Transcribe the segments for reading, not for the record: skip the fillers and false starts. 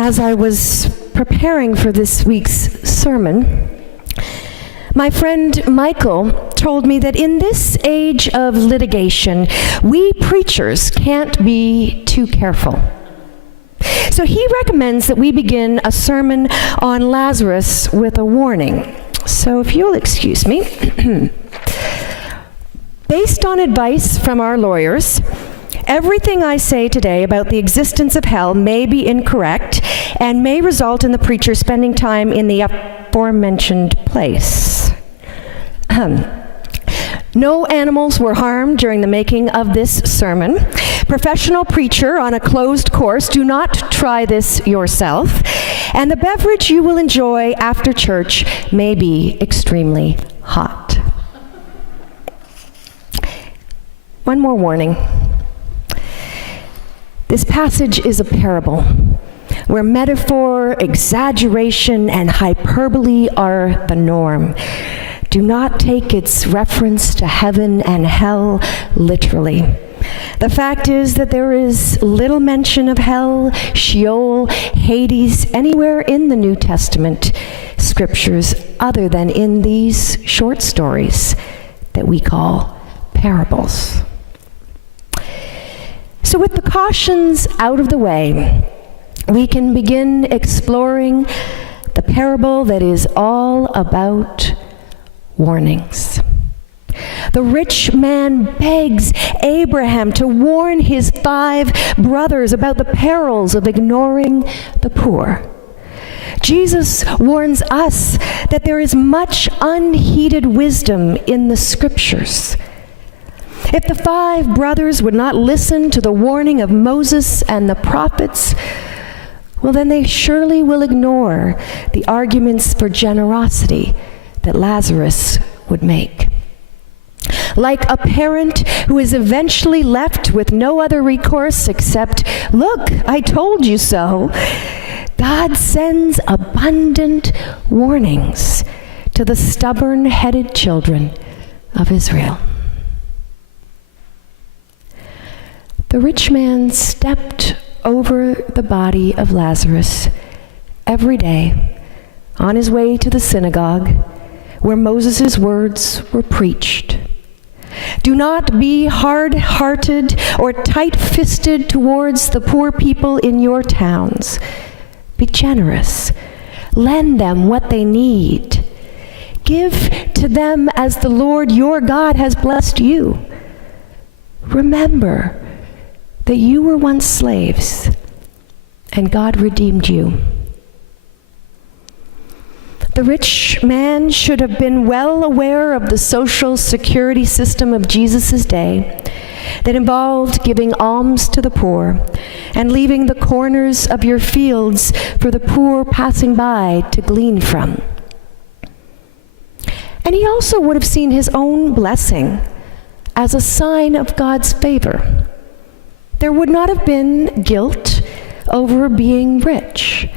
as I was preparing for this week's sermon, my friend Michael told me that in this age of litigation, we preachers can't be too careful. So he recommends that we begin a sermon on Lazarus with a warning. So if you'll excuse me. Based on advice from our lawyers, everything I say today about the existence of hell may be incorrect and may result in the preacher spending time in the aforementioned place. No animals were harmed during the making of this sermon. Professional preacher on a closed course, do not try this yourself. And the beverage you will enjoy after church may be extremely hot. One more warning. This passage is a parable where metaphor, exaggeration, and hyperbole are the norm. Do not take its reference to heaven and hell literally. The fact is that there is little mention of hell, Sheol, Hades, anywhere in the New Testament scriptures other than in these short stories that we call parables. So with the cautions out of the way, we can begin exploring the parable that is all about warnings. The rich man begs Abraham to warn his 5 brothers about the perils of ignoring the poor. Jesus warns us that there is much unheeded wisdom in the scriptures. If the 5 brothers would not listen to the warning of Moses and the prophets, well, then they surely will ignore the arguments for generosity that Lazarus would make. Like a parent who is eventually left with no other recourse except, "Look, I told you so," God sends abundant warnings to the stubborn-headed children of Israel. The rich man stepped over the body of Lazarus every day on his way to the synagogue where Moses' words were preached. Do not be hard-hearted or tight-fisted towards the poor people in your towns. Be generous. Lend them what they need. Give to them as the Lord your God has blessed you. Remember that you were once slaves, and God redeemed you. The rich man should have been well aware of the social security system of Jesus' day that involved giving alms to the poor and leaving the corners of your fields for the poor passing by to glean from. And he also would have seen his own blessing as a sign of God's favor. There would not have been guilt over being rich.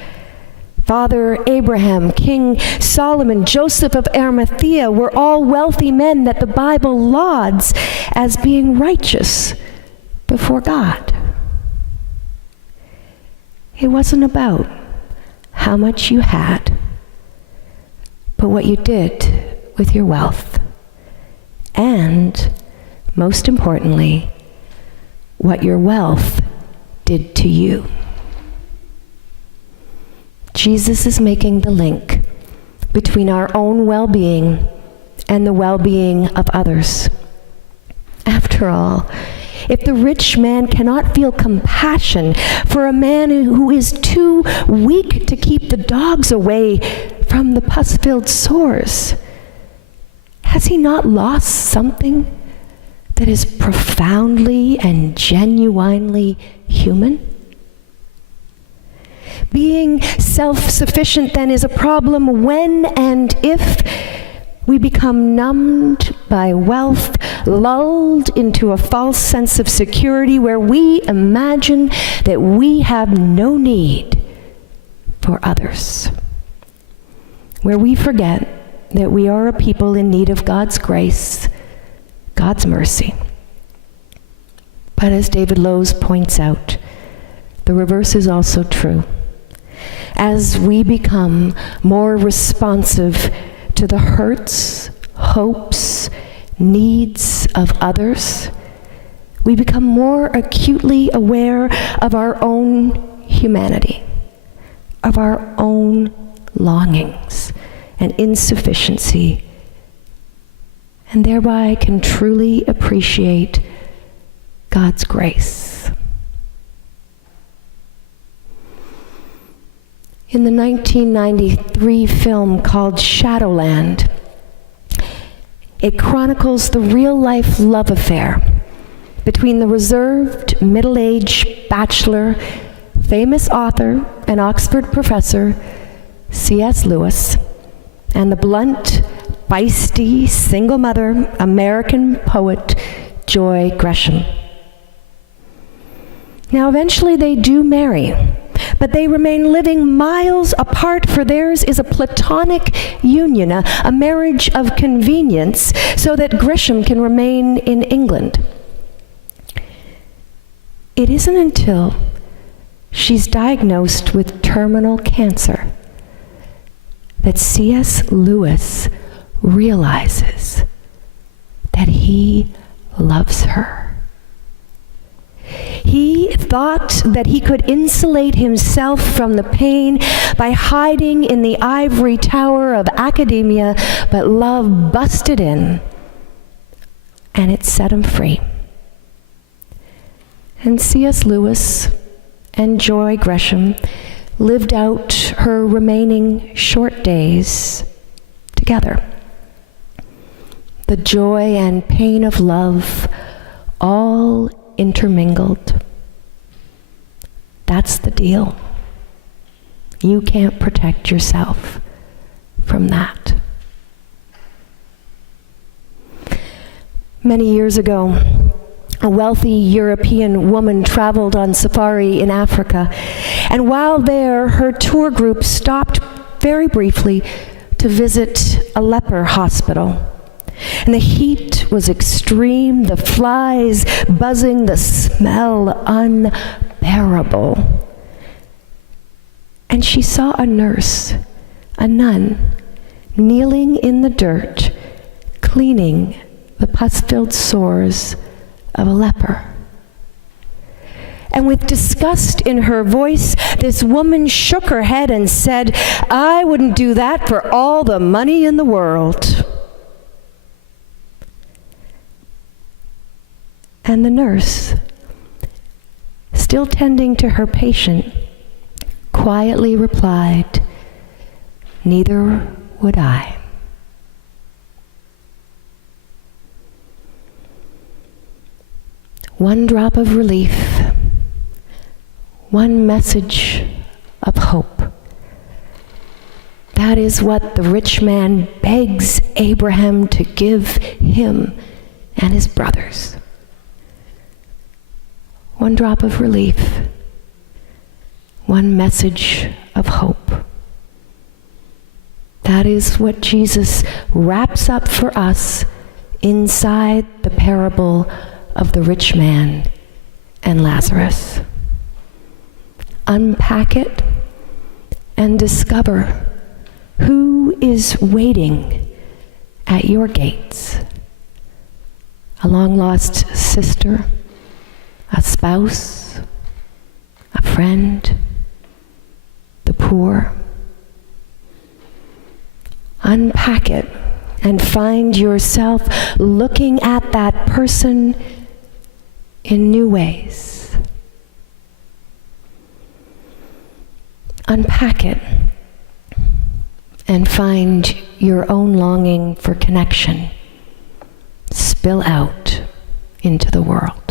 Father Abraham, King Solomon, Joseph of Arimathea were all wealthy men that the Bible lauds as being righteous before God. It wasn't about how much you had, but what you did with your wealth. And, most importantly, what your wealth did to you. Jesus is making the link between our own well-being and the well-being of others. After all, if the rich man cannot feel compassion for a man who is too weak to keep the dogs away from the pus-filled sores, has he not lost something that is profoundly and genuinely human? Being self-sufficient then is a problem when and if we become numbed by wealth, lulled into a false sense of security where we imagine that we have no need for others, where we forget that we are a people in need of God's grace, God's mercy. But as David Lowes points out, the reverse is also true. as we become more responsive to the hurts, hopes, needs of others, we become more acutely aware of our own humanity, of our own longings and insufficiency, and thereby can truly appreciate God's grace. In the 1993 film called Shadowland, it chronicles the real-life love affair between the reserved, middle-aged bachelor, famous author, and Oxford professor, C.S. Lewis, and the blunt, feisty, single mother, American poet, Joy Gresham. Now, eventually they do marry, but they remain living miles apart, for theirs is a platonic union, a marriage of convenience, so that Gresham can remain in England. It isn't until she's diagnosed with terminal cancer that C.S. Lewis realizes that he loves her. He thought that he could insulate himself from the pain by hiding in the ivory tower of academia, but love busted in, and it set him free. And C.S. Lewis and Joy Gresham lived out her remaining short days together. The joy and pain of love all intermingled. That's the deal. You can't protect yourself from that. Many years ago, a wealthy European woman traveled on safari in Africa, and while there, her tour group stopped very briefly to visit a leper hospital. And the heat was extreme, the flies buzzing, the smell unbearable. And she saw a nurse, a nun, kneeling in the dirt, cleaning the pus-filled sores of a leper. And with disgust in her voice, this woman shook her head and said, "I wouldn't do that for all the money in the world." And the nurse, still tending to her patient, quietly replied, "Neither would I." One drop of relief, one message of hope. That is what the rich man begs Abraham to give him and his brothers. One drop of relief, one message of hope. That is what Jesus wraps up for us inside the parable of the rich man and Lazarus. Unpack it and discover who is waiting at your gates. A long-lost sister, a spouse, a friend, the poor. Unpack it and find yourself looking at that person in new ways. Unpack it and find your own longing for connection spill out into the world.